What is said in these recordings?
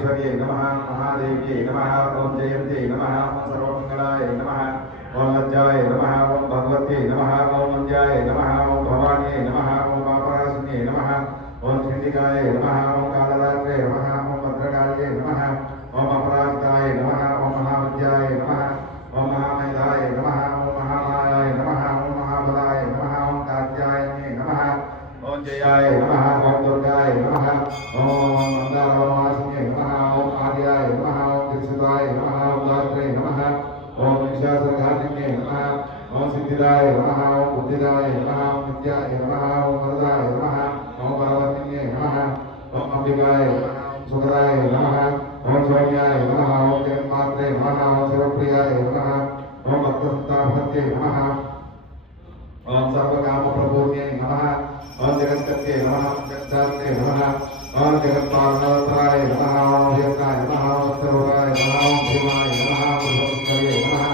महाईश्वर्ये नमः महादेव्ये नमः ओम जयन्ते नमः ओम सर्वमंगलाय नमः ओम लज्जाय नमः ओम भगवते नमः ओम मंजाय नमः ओम भवान्ये नमः ओम पापराशिन्ये नमः ओम खिंडिकाय नमः ओम कालरात्रे नमः ओम भद्रकाल्ये नमः ओम अपराजिताय नमः ओम महाविद्याय नमः ओम महामेधाय नमः ओम महामायाय नमः ओम महाबलाय नमः ओम कात्यायने नमः ओम जयाय नमः ओम दुर्गाय नमः ओम मंदारवासिने नमः ओम आर्याय नमः ओम त्रिसुताय नमः ओम दात्रे नमः ओम निशासरघातिने नमः ओम सिद्धिदाय नमः ओम बुद्धिदाय नमः ओम नित्याय नमः ओम वरदाय नमः ओम पार्वतीये नमः ओम अंबिकाय नमः ओम सुखदाय नमः ओम सौम्याय नमः ओम जगन्मात्रे नमः ओम शिवप्रियाय नमः ओम भक्तसंतापहत्ये नमः ओम सर्वकामप्रपूर्णे नमः ओम जगत्पते नमः ओम जगदात्रे नमः ओम जगत्पालनवत्राय नमः ओम अभयकाय नमः ओम सत्यरूपाय नमः ओम भीमाय नमः ओम भूतकर्ये नमः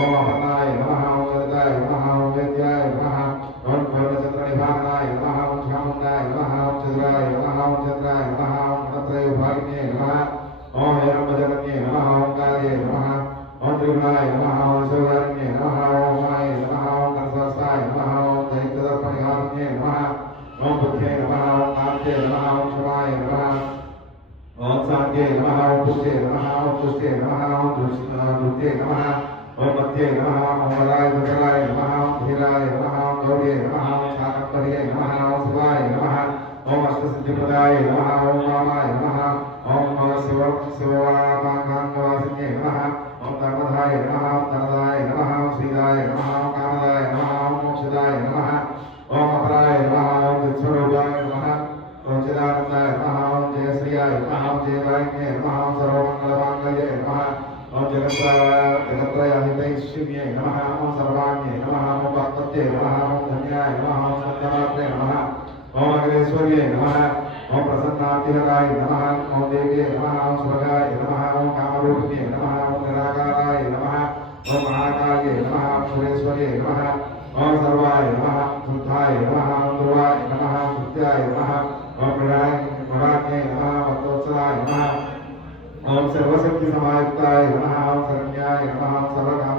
ओम अपर्णाय नमः ओम वेदाय नमः ओम वेद्याय नमः ओम पूर्णचंद्रनिभानाय नमः ओम चामुण्डाय नमः ओम चंद्राय नमः ओम चंद्राय नमः ओम गणत्रयोभागिने नमः ओम हेरम्बजगन्ये नमः ओम काले नमः ओम त्रिगुणाय नमः ओम शिवरण्ये नमः ओम माय नमः ओम कंसस्ताय नमः ओम दैत्यदर्पणिहारिणे नमः ओम बुद्धे नमः ओम कान्ते नमः ओम क्षमाय नमः ओम शान्ते नमः ओम पुष्टे नमः ओम पुष्टे नमः ओम धृत्ये नमः ओम मध्ये नमः ओम वराय दुर्गाय नमः ओम धीराय नमः ओम गौर्ये नमः ओम शाकम्भर्ये नमः ओम शिवाय नमः ओम अष्टसिद्धिप्रदाय नमः ओम वामाय नमः ओम शिववामाकाङ्गवासिन्ये नमः ओम धर्मधाय नमः ओम धनदाय नमः ओम श्रीदाय नमः ओम कामदाय नमः ओम मोक्षदाय नमः ओम अपराय नमः ओम चित्स्वरूपाय नमः ओम चिदानन्दाय नमः ओम जयश्रियाय नमः ओम जयवाहिन्ये नमः ओम सर्वमङ्गलमाङ्गल्ये नमः ओम जगत्रयाहितैश्वर्ये नमः ओम सर्वाण्ये नमः ओम भक्तये नमः ओम धन्याय नमः ओम सत्यमात्रे नमः ओम अग्रेश्वर्ये नमः ओम प्रसन्नातिहराय नमः ओम देव्ये नमः ओम सुभगाय नमः ओम कामरूपिणे नमः ओम निराकाराय नमः ओम महाकाल्ये नमः ओम सुरेश्वर्ये नमः ओम सर्वाय नमः शुद्धाय नमः ओम ध्रुवाय नमः सत्याय नमः ओम मृडान्ये नमः भक्तोत्सवाय नमः ओम सर्वशक्ति समायुक्ताय नमः ओम शरण्याय नमः ओम सर्वकाम